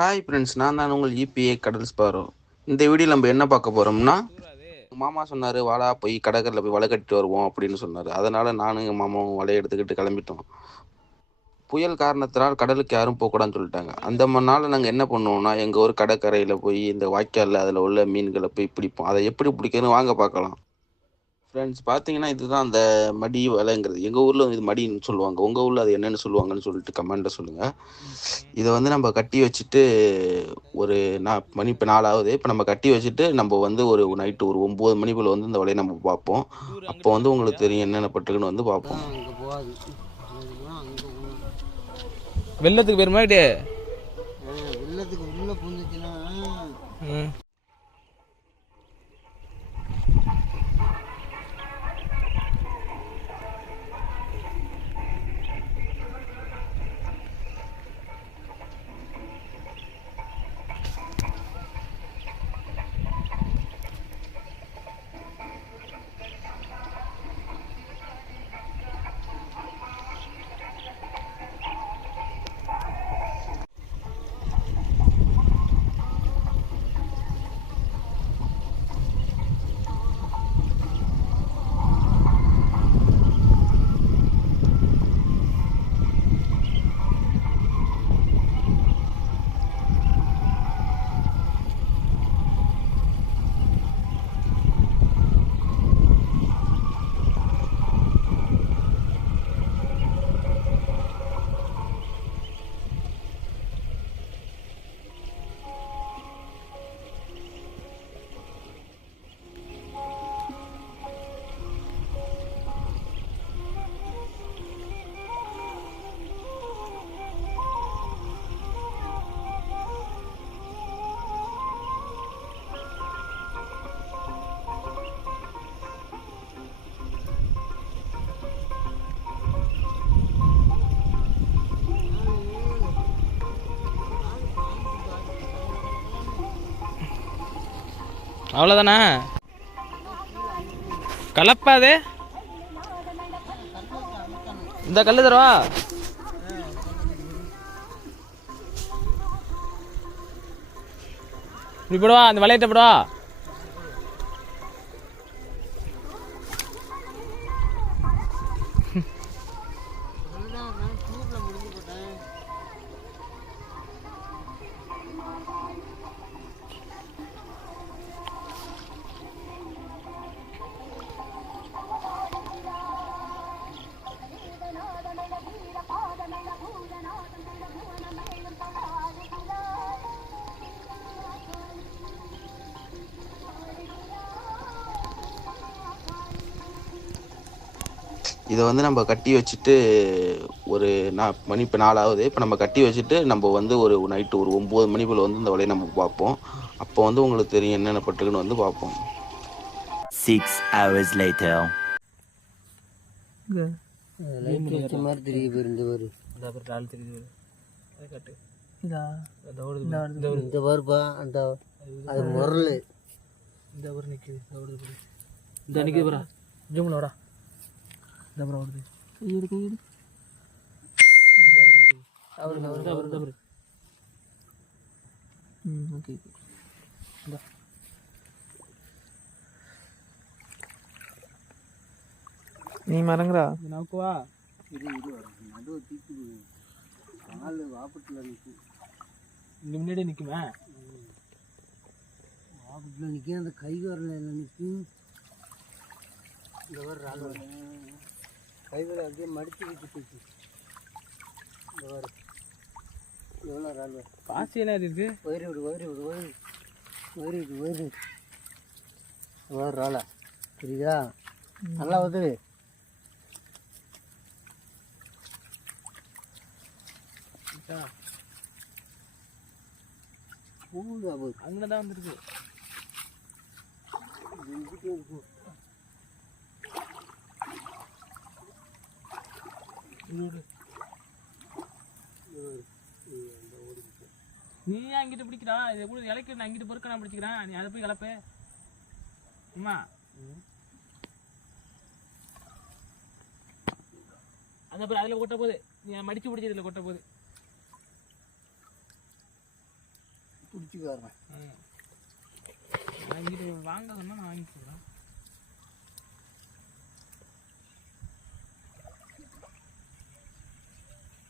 Hi friends, நான் தான் உங்கள் இபிஏ கடல் ஸ்பாரோ. இந்த வீடியோவில் நம்ம என்ன பார்க்க போகிறோம்னா, மாமா சொன்னார் வாடா போய் கடற்கரையில் போய் வலை கட்டிட்டு வருவோம் அப்படின்னு சொன்னார். அதனால் நானும் எங்கள் மாமாவும் வலையை எடுத்துக்கிட்டு கிளம்பிட்டோம். புயல் காரணத்தினால் கடலுக்கு யாரும் போகக்கூடாதுன்னு சொல்லிட்டாங்க. அந்த நாள் நாங்கள் என்ன பண்ணுவோம்னா, எங்கள் ஊர் கடற்கரையில் போய் இந்த வாய்க்காலில் அதில் உள்ள மீன்களை போய் பிடிப்போம். அதை எப்படி பிடிக்கணும்னு வாங்க பார்க்கலாம். ஃப்ரெண்ட்ஸ், பார்த்தீங்கன்னா இதுதான் அந்த மடி வலைங்கிறது. எங்கள் ஊரில் இது மடின்னு சொல்லுவாங்க. உங்கள் ஊரில் அது என்னென்னு சொல்லுவாங்கன்னு சொல்லிட்டு கமெண்ட்டில் சொல்லுங்கள். இதை நம்ம கட்டி வச்சுட்டு ஒரு மணி இப்போ 4 ஆகுது. இப்போ நம்ம கட்டி வச்சுட்டு நம்ம ஒரு நைட்டு ஒரு 9 மணிக்குள்ளே இந்த வலையை நம்ம பார்ப்போம். அப்போ உங்களுக்கு தெரியும் என்னென்ன பட்டுக்குன்னு பார்ப்போம். வெள்ளத்துக்கு பேர் மாதிரி வெள்ளத்துக்கு உள்ள புந்துச்சுன்னா அவ்வளோதானே கலப்பாது. இந்த கல் தரவா இப்படி போடுவா, அந்த வளையத்தை போடுவா. இதை நம்ம கட்டி வச்சுட்டு ஒரு மணி இப்போ 4 ஆகுது. இப்போ நம்ம கட்டி வச்சுட்டு நம்ம ஒரு நைட்டு ஒரு 9 மணிக்குள்ளே இந்த வலையை நம்ம பார்ப்போம். அப்போ உங்களுக்கு தெரியும் என்னென்ன பட்டுக்குன்னு பார்ப்போம். 6 hours later. லைட் வச்ச மாதிரி தெரியுது பாரு. இந்த பாரு, இந்த அப்புறம் டால் தெரியுது. அதை கட்டு. இந்த பாருப்பா, அந்த அது முரல் இந்த ஒரு நிற்குது. இந்த நிற்குது வரா ஜூமில் வரா. இந்த அப்புறம் வருது. கையெடு கையெடு. அவரு ஓகே. இந்த நீ மறங்குறா நோக்குவா. இது நடுவு தீக்கு காலு வாப்பட்டில் நிற்கும். இங்கே முன்னாடியே நிற்குமே. வாப்பட்டில் நிற்கும், அந்த கை வரல நிற்கும். இந்த வர ரால் வர கை வர அப்படியே மடித்து வச்சுட்டு இந்த வர எவ்வளோ ரால் வர பாசி என்ன இருக்குது. வயிறு விடு வயிறு விடு வயிறு வயிறு விடு வயிறு எவ்வளோ ராலா தெரியுதா? நல்லா உதவு. அங்கே தான் வந்துருக்கு. நீ அங்கிட்டு பிடிக்கிறா, இதை கூட இலைக்கு நான் அங்கிட்டு பொறுக்க நான் பிடிச்சிக்கிறேன். நீ அதை போய் கலப்பே அம்மா. அந்த அப்புறம் அதில் கொட்ட போகுது. நீ மடிச்சு பிடிச்சதில் கொட்ட போகுது. பிடிச்சிக்காரன் வாங்கிட்டு வாங்க சொன்னா நான் வாங்கி போகிறேன்.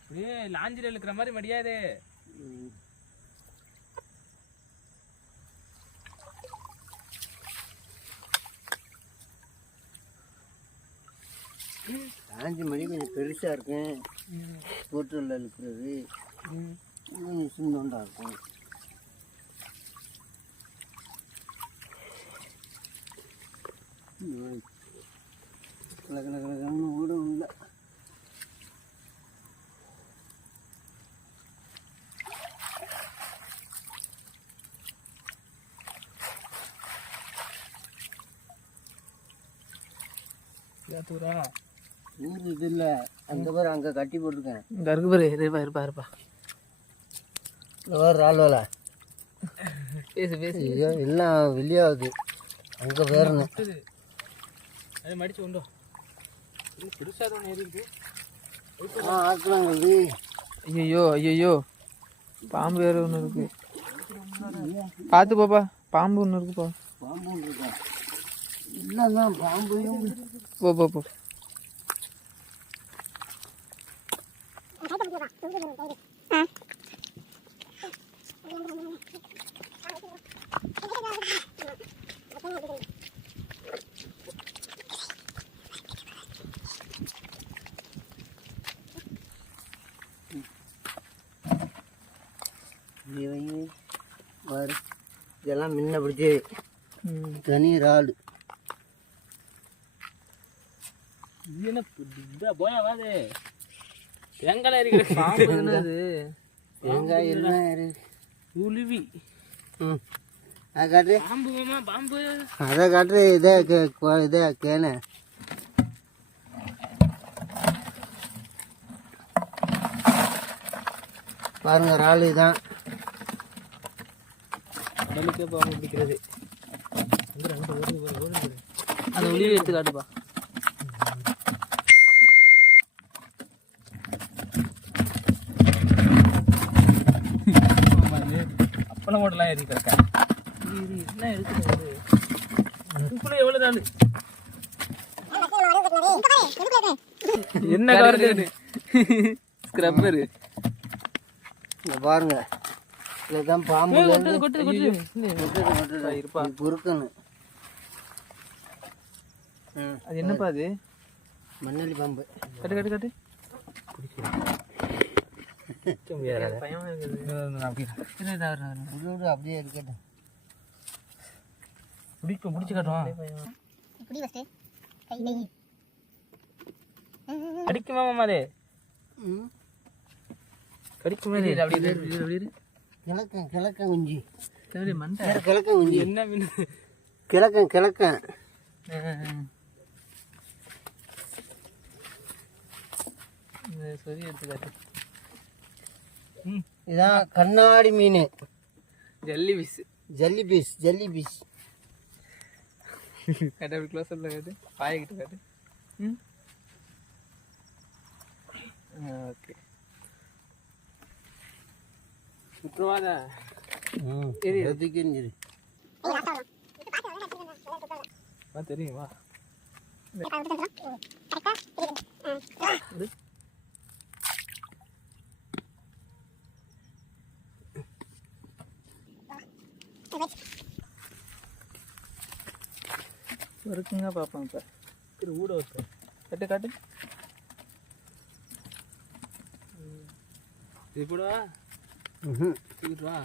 அப்படியே லாஞ்சில் இருக்கிற மாதிரி மடியாது. காஞ்சி மணி கொஞ்சம் பெருசாக இருக்கும். போட்டில் இருக்கிறது கொஞ்சம் சின்னோண்டா இருக்கும். கலகலகலன்னு ஓடும் இல்லை. தூரா ஊர் இது இல்லை, அந்த பேர் அங்கே கட்டி போட்டிருக்கேன். இங்கே இருக்கு பாரு. இருப்பா இந்த பேர் ரால்வாலா பேசு ஐயோ எல்லாம் வெளியாகுது. அங்கே வேறுங்க அது மடிச்சு உண்டோ பெருசாக தான் இருக்கு. ஆக்கலாங்க. ஐயோ பாம்பு வேறு ஒன்று இருக்கு. பார்த்து பாப்பா, பாம்பு ஒன்று இருக்குப்பா. பாம்பு இருக்கா? இல்லைதான் பாம்பையும். போ பாரு, இதெல்லாம் முன்ன பிடிச்சி தனி ராடு. என்ன போயா வாது தேங்காய் இருக்கிற பாம்பு என்னது? தேங்காய் எல்லாம் இருக்கு. உழுவி அதை காட்டு. பாம்பு அதை காட்டு. இதே கேன பாருங்க, ராலு தான். கடலுக்கே பாம்பு பிடிக்கிறது. அந்த உளிவை எடுத்து காட்டுப்பா. அப்பளம் ஓட்டலாம் ஏறி கிடக்கா. என்ன எடுக்கிறது? எவ்வளோ நாள் என்ன காரணம்? ஸ்க்ரப்பரு பாருங்க, இதுதான் பாம்பு. இருப்பா பொறுக்கணும். அது என்னப்பா அது? மண்ணலி பாம்பு. கட்டு அப்படியே இருக்கட்டும். முடிச்சு காட்டுவான். கடிக்குமா மாமாலே? கடிக்குமா? கிழக்கன் குஞ்சு. மண்டை கிழக்கன் குஞ்சு. என்ன மீன்? கிழக்கன் சரி எடுத்துக்காட்டு. இதான் கண்ணாடி மீன். ஜல்லி பீஸ் காட்டு. அப்படி க்ளோஸ் அப்ல காட்டு. பாயக்கிட்ட காட்டு. ஓகே. சுற்றுவாதா தெரியும். வா இருக்குங்க பார்ப்போம். இப்போ ஊட வச்சு காட்டு. இப்படா வா.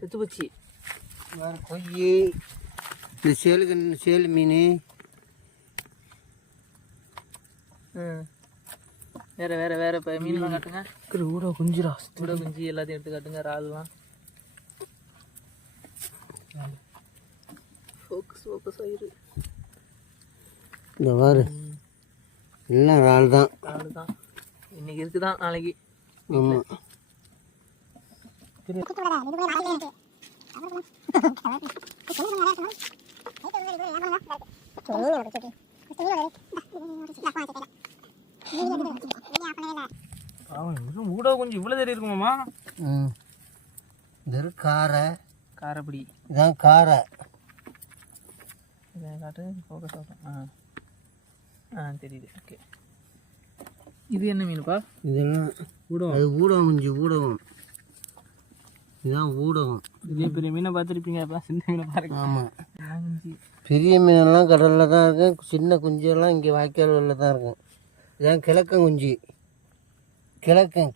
செத்து போச்சு. கொய்யி, இந்த சேலு மீன். வேற இப்போ மீன்லாம் காட்டுங்க. ஊட குஞ்சு எல்லாத்தையும் எடுத்து காட்டுங்க. இறால்லாம் ஃபோக்கஸ் ஆயிரு. இந்த பாரு, எல்லாம் இறால் தான். இன்னைக்கு இருக்குதான், நாளைக்கு. ஆமாம். ஊட கொஞ்சம் இவ்வளோ தேடி இருக்குமாம்மா. இது காரை காரைப்படி இதான் காரை. இதை காட்டு ஃபோக்கஸ் ஆகும். தெரியுது. ஓகே, இது என்ன மீனுப்பா? இதெல்லாம் ஊடகம். அது ஊடகம் குஞ்சு. ஊடகம் இதுதான் ஊடகம். இதே பெரிய மீனை பார்த்துருப்பீங்க. அப்போ சின்ன மீனை பாருங்க. ஆமாம், குஞ்சு. பெரிய மீனெல்லாம் கடலில் தான் இருக்கும். சின்ன குஞ்செல்லாம் இங்கே வாய்க்காலில் தான் இருக்கும். இதான் கிழக்கன் குஞ்சு. கிழக்கன்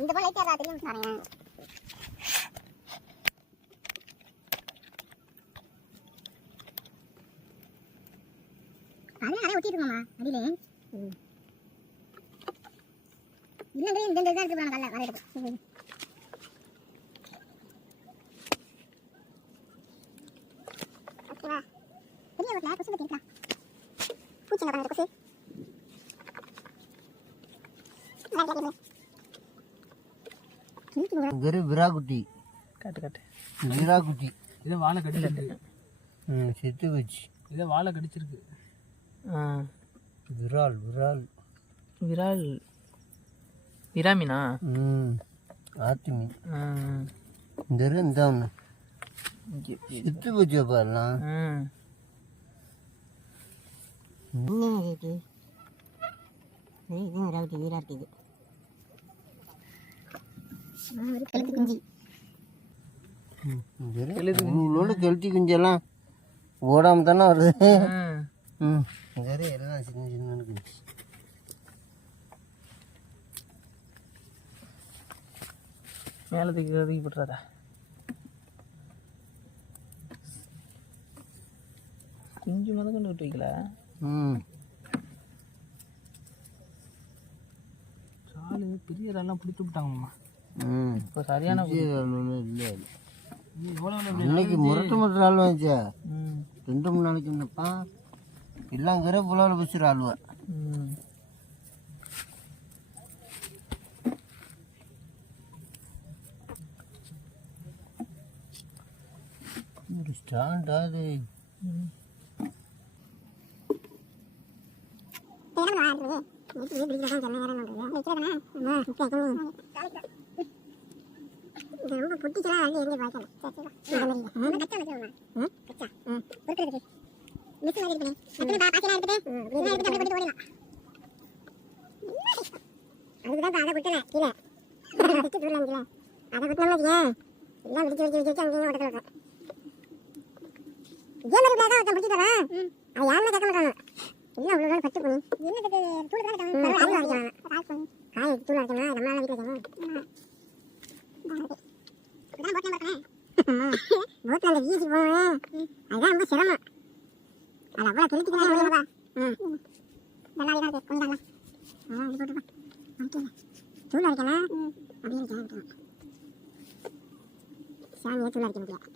இந்த போல லைட்டா தெரியும் பாருங்க. அது நிறைய ஒட்டிருக்கோமா அடியில. இல்லைங்க இந்த தான் இருக்கு பாருங்க. நல்ல வரையிருக்கு. ஓகேவா? பெரிய ஒரு கொசு கட்டிருக்கா. பூச்சிங்க பாருங்க கொசு. விராகுட்டி. காட்டு. விராகுட்டி. இதை வாழை கடிச்சிருக்கு. செத்து வச்சு. இதை வாழை கடிச்சிருக்கு. விரால். விராமீனா? ஆத்து மீன். இந்த ஒன்று செத்து போச்சு. பாருலாம் கெளுத்தி குஞ்செல்லாம் ஓடாம தானே வருது. எல்லாம் சின்ன சின்ன குஞ்சு. மேலே தூக்கி போட்டுறாதா. குஞ்சு மத கொண்டு விட்டு வைக்கல. சாலு பெரிய இதெல்லாம் பிடித்து விட்டாங்கம்மா. இப்போ சரியான இல்லை. இன்னைக்கு முரட்டு ஆள் வந்துச்சா 2-3 நாளைக்கு முன்னப்பா இல்லாங்கிற புலாவில் பிடிச்சிரு ஆளுவா. ஒரு ஸ்டாண்டா அது. ரொம்ப புட்டிச்செல்லாம் வந்து எங்கே பார்க்கணும். அதுக்குதான் அதை குட்டல கீழே வச்சு தூரல அதை குட்டினா எல்லாம் விடிச்சு அங்கேயும் உடத்துல இதே மாதிரி தான் ஒருத்தன் பிடிச்சி தரேன். அது யாருமே கேட்க மாட்டாங்க. எல்லாம் அவ்வளோ நாள் பட்டு பண்ணி என்னது தூள் தான் காய தூள் வைக்கணும். நம்மளால வீட்டில் வைக்கணும். போட்டில் அந்த வீசி போவேன். அதுதான் ரொம்ப சிரமம். அது அவ்வளோ தெளிச்சுக்கலாம் முடியாதா. நல்லா இருக்கு கொண்டாடலாம். இது போட்டுப்பா தூள் அரைக்கணும். அப்படியே வைக்கலாம். சாமியை தூள் அரைக்க முடியாது.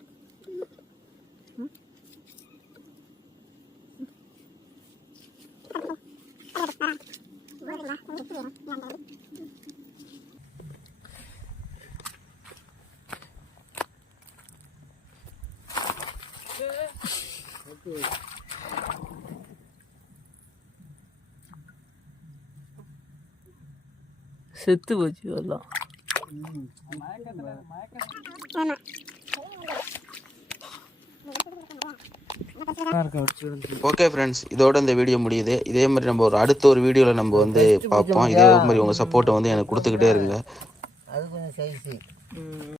செத்து போச்சு எல்லாம். ஓகே ஃப்ரெண்ட்ஸ், இதோட இந்த வீடியோ முடியுது. இதே மாதிரி நம்ம அடுத்த ஒரு வீடியோவில் நம்ம வந்து பார்ப்போம். இதே மாதிரி உங்கள் சப்போர்ட்டை வந்து எனக்கு கொடுத்துக்கிட்டே இருங்க. அது கொஞ்சம் சைஸு